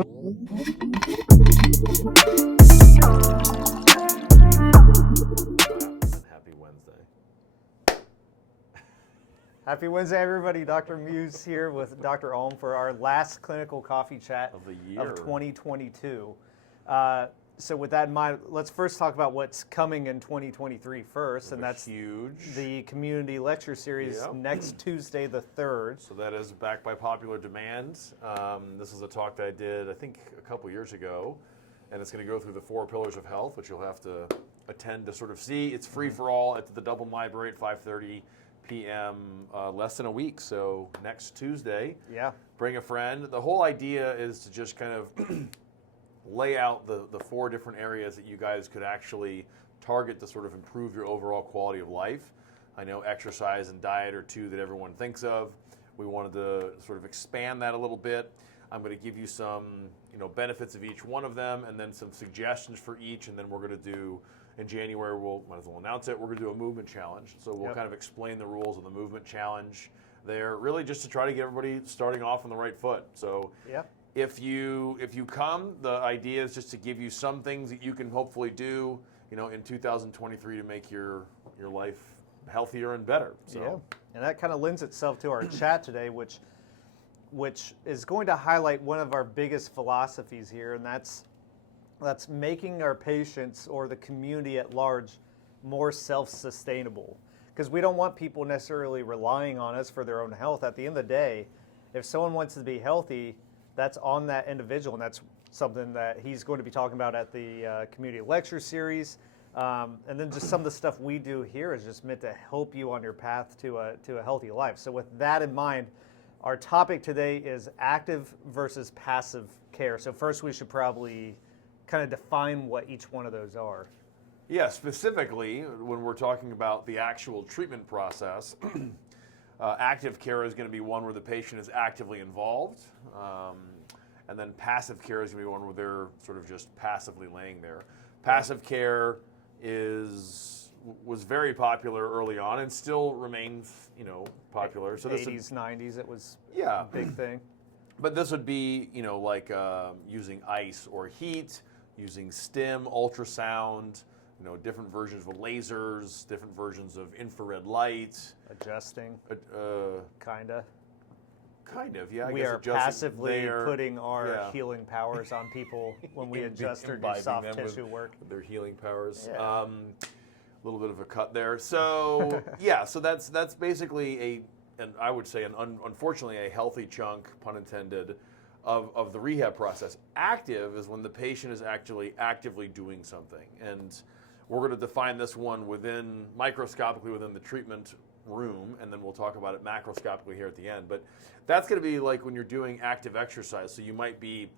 Happy Wednesday. Happy Wednesday, everybody. Dr. Muse here with Dr. Ohm for our last clinical coffee chat Of the year. of 2022. So with that in mind, let's first talk about what's coming in 2023 first, and that's huge. the community lecture series Yep. next Tuesday the 3rd. So that is backed by popular demand. This is a talk that I did, I think, a couple years ago, and it's going to go through the 4 pillars of health, which you'll have to attend to sort of see. It's free for all at the Double Library at 5:30 p.m. Less than a week. So next Tuesday, Yeah. bring a friend. The whole idea is to just kind of lay out the 4 different areas that you guys could actually target to sort of improve your overall quality of life. I know exercise and diet are 2 that everyone thinks of. We wanted to sort of expand that a little bit. I'm going to give you some, benefits of each one of them, and then some suggestions for each. And then we're going to do in January. Might as well announce it. We're going to do a movement challenge. So we'll kind of explain the rules of the movement challenge there, really just to try to get everybody starting off on the right foot. So. Yeah. If you come, the idea is just to give you some things that you can hopefully do, in 2023 to make your life healthier and better. So. Yeah, and that kind of lends itself to our chat today, which is going to highlight one of our biggest philosophies here, and that's making our patients or the community at large more self-sustainable. Because we don't want people necessarily relying on us for their own health. At the end of the day, if someone wants to be healthy, that's on that individual, and that's something that he's going to be talking about at the community lecture series. And then just some of the stuff we do here is just meant to help you on your path to a healthy life. So with that in mind, our topic today is active versus passive care. So first we should probably kind of define what each one of those are. Yeah, specifically when we're talking about the actual treatment process, active care is going to be one where the patient is actively involved, and then passive care is going to be one where they're sort of just passively laying there. Passive care was very popular early on and still remains, popular. So this 80s, 90s, it was yeah, a big thing. But this would be, like using ice or heat, using stim, ultrasound, different versions of lasers, different versions of infrared light. Adjusting, kinda. Kind of, yeah. I We guess are adjusting passively their- putting our yeah. healing powers on people when we adjust or do imbibing soft them tissue work. with their healing powers. Yeah. A little bit of a cut there. So yeah, so that's basically and I would say unfortunately a healthy chunk, pun intended, of the rehab process. Active is when the patient is actually actively doing something, and we're going to define this one microscopically within the treatment room, and then we'll talk about it macroscopically here at the end. But that's going to be like when you're doing active exercise. So you might be,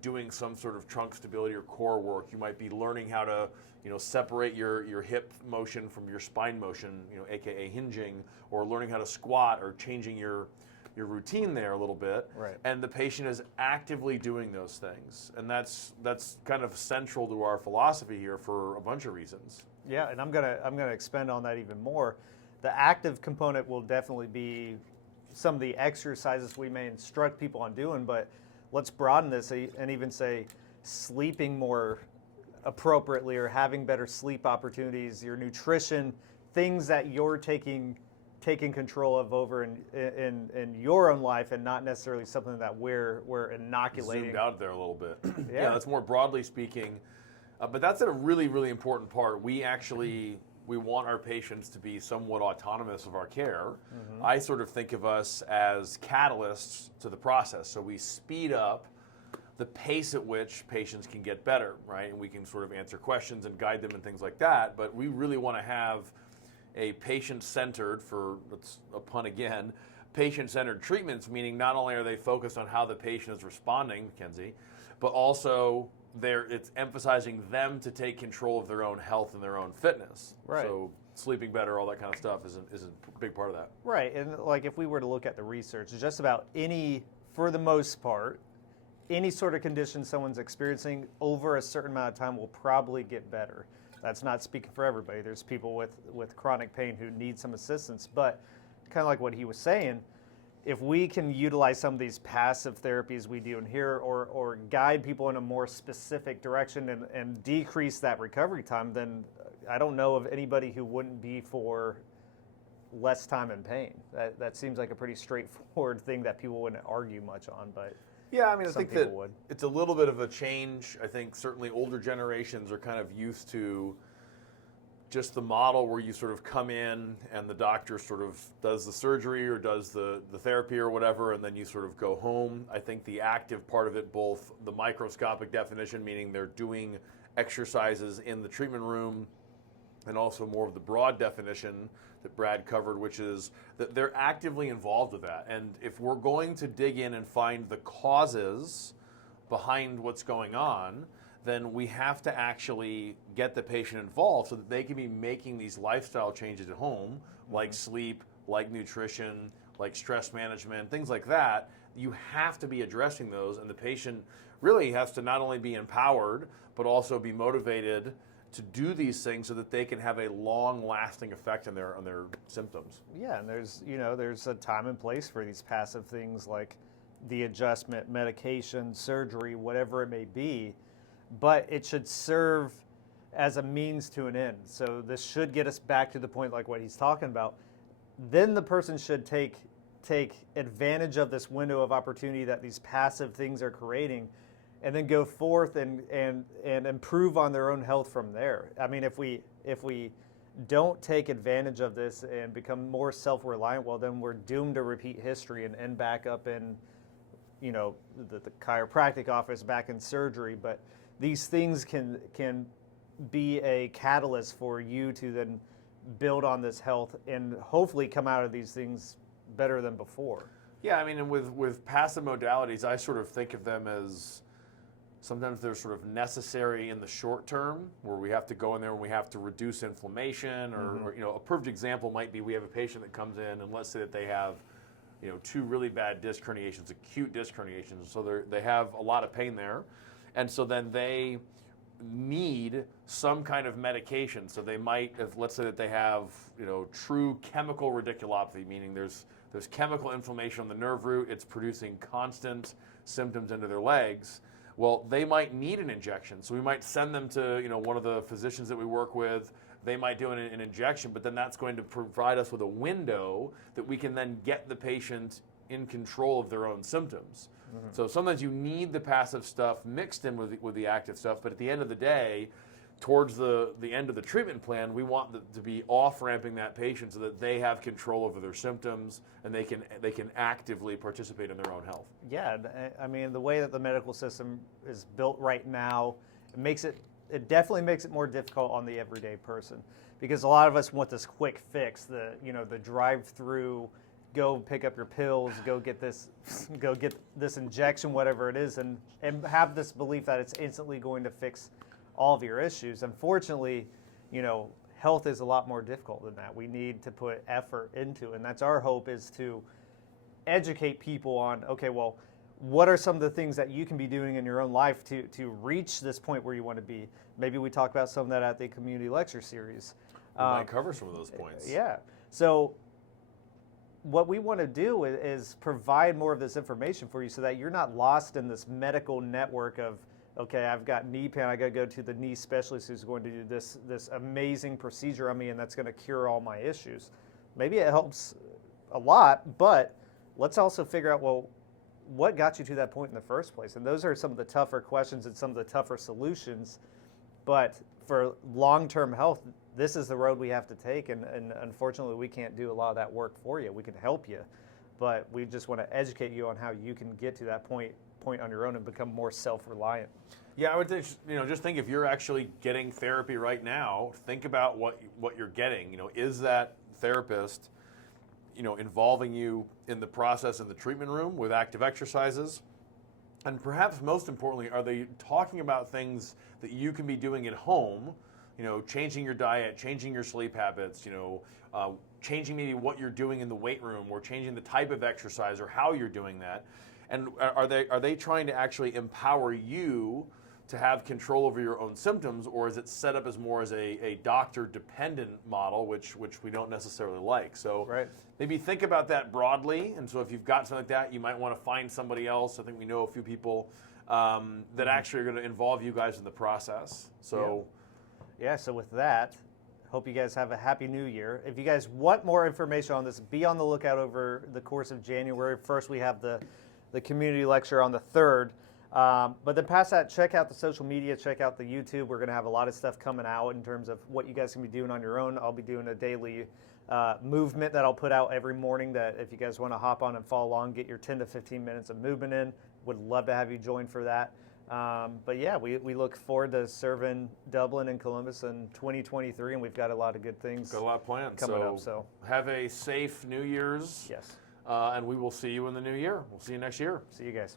doing some sort of trunk stability or core work. You might be learning how to, separate your hip motion from your spine motion, aka hinging, or learning how to squat or changing your routine there a little bit. Right. And the patient is actively doing those things. And that's kind of central to our philosophy here for a bunch of reasons. Yeah, and I'm gonna expand on that even more. The active component will definitely be some of the exercises we may instruct people on doing, but let's broaden this and even say sleeping more appropriately or having better sleep opportunities, your nutrition, things that you're taking control of over in your own life, and not necessarily something that we're inoculating. Zoomed out there a little bit. Yeah. That's more broadly speaking. But that's a really, really important part. We want our patients to be somewhat autonomous of our care. Mm-hmm. I sort of think of us as catalysts to the process. So we speed up the pace at which patients can get better, right? And we can sort of answer questions and guide them and things like that. But we really want to have a patient-centered, that's a pun again, patient-centered treatments, meaning not only are they focused on how the patient is responding, Mackenzie, but also it's emphasizing them to take control of their own health and their own fitness. Right. So sleeping better, all that kind of stuff is a big part of that. Right, and like if we were to look at the research, just about for the most part, any sort of condition someone's experiencing over a certain amount of time will probably get better. That's not speaking for everybody. There's people with chronic pain who need some assistance, but kind of like what he was saying, if we can utilize some of these passive therapies we do in here, or guide people in a more specific direction and decrease that recovery time, then I don't know of anybody who wouldn't be for less time in pain. That seems like a pretty straightforward thing that people wouldn't argue much on, but yeah, I mean, I some think that people would. it's a little bit of a change. I think certainly older generations are kind of used to just the model where you sort of come in and the doctor sort of does the surgery or does the therapy or whatever, and then you sort of go home. I think the active part of it, both the microscopic definition, meaning they're doing exercises in the treatment room, and also more of the broad definition that Brad covered, which is that they're actively involved with that. And if we're going to dig in and find the causes behind what's going on, then we have to actually get the patient involved so that they can be making these lifestyle changes at home, like sleep, like nutrition, like stress management, things like that. You have to be addressing those, and the patient really has to not only be empowered, but also be motivated to do these things so that they can have a long-lasting effect on their symptoms. Yeah, and there's a time and place for these passive things like the adjustment, medication, surgery, whatever it may be, but it should serve as a means to an end. So this should get us back to the point like what he's talking about. Then the person should take advantage of this window of opportunity that these passive things are creating, and then go forth and improve on their own health from there. I mean, if we don't take advantage of this and become more self-reliant, well, then we're doomed to repeat history and end back up in, the chiropractic office, back in surgery. But these things can be a catalyst for you to then build on this health and hopefully come out of these things better than before. Yeah, I mean, and with passive modalities, I sort of think of them as sometimes they're sort of necessary in the short term, where we have to go in there and we have to reduce inflammation, or a perfect example might be we have a patient that comes in and let's say that they have, 2 really bad disc herniations, acute disc herniations, so they have a lot of pain there, and so then they need some kind of medication. So they might, let's say that they have, true chemical radiculopathy, meaning there's chemical inflammation on the nerve root, it's producing constant symptoms into their legs. Well, they might need an injection. So we might send them to, one of the physicians that we work with. They might do an injection, but then that's going to provide us with a window that we can then get the patient in control of their own symptoms. So sometimes you need the passive stuff mixed in with the active stuff, but at the end of the day, towards the end of the treatment plan, we want to be off-ramping that patient so that they have control over their symptoms and they can actively participate in their own health. Yeah, I mean, the way that the medical system is built right now, it definitely makes it more difficult on the everyday person, because a lot of us want this quick fix, the drive-through, go pick up your pills, go get this injection, whatever it is, and have this belief that it's instantly going to fix all of your issues. Unfortunately, health is a lot more difficult than that. We need to put effort into it, and that's our hope, is to educate people on, okay, well, what are some of the things that you can be doing in your own life to reach this point where you want to be? Maybe we talk about some of that at the community lecture series. We might cover some of those points. Yeah. So what we want to do is provide more of this information for you so that you're not lost in this medical network of, okay, I've got knee pain, I got to go to the knee specialist who's going to do this amazing procedure on me and that's going to cure all my issues. Maybe it helps a lot, but let's also figure out, well, what got you to that point in the first place? And those are some of the tougher questions and some of the tougher solutions. But for long-term health, this is the road we have to take, and unfortunately we can't do a lot of that work for you. We can help you, but we just want to educate you on how you can get to that point on your own and become more self-reliant. Yeah, I would think, just think if you're actually getting therapy right now, think about what you're getting. Is that therapist, involving you in the process in the treatment room with active exercises? And perhaps most importantly, are they talking about things that you can be doing at home, changing your diet, changing your sleep habits, changing maybe what you're doing in the weight room, or changing the type of exercise or how you're doing that? And are they trying to actually empower you to have control over your own symptoms, or is it set up as more as a doctor-dependent model, which we don't necessarily like? So Right. maybe think about that broadly. And so if you've got something like that, you might want to find somebody else. I think we know a few people that actually are going to involve you guys in the process. So Yeah, so with that, hope you guys have a happy new year. If you guys want more information on this, be on the lookout over the course of January. First, we have the community lecture on the 3rd. But then past that, check out the social media, check out the YouTube. We're going to have a lot of stuff coming out in terms of what you guys can be doing on your own. I'll be doing a daily movement that I'll put out every morning that if you guys want to hop on and follow along, get your 10 to 15 minutes of movement in. Would love to have you join for that. But yeah, we look forward to serving Dublin and Columbus in 2023, and we've got a lot of good things got a lot planned. coming up. So have a safe New Year's. yes, And we will see you in the new year. We'll see you next year. see you guys.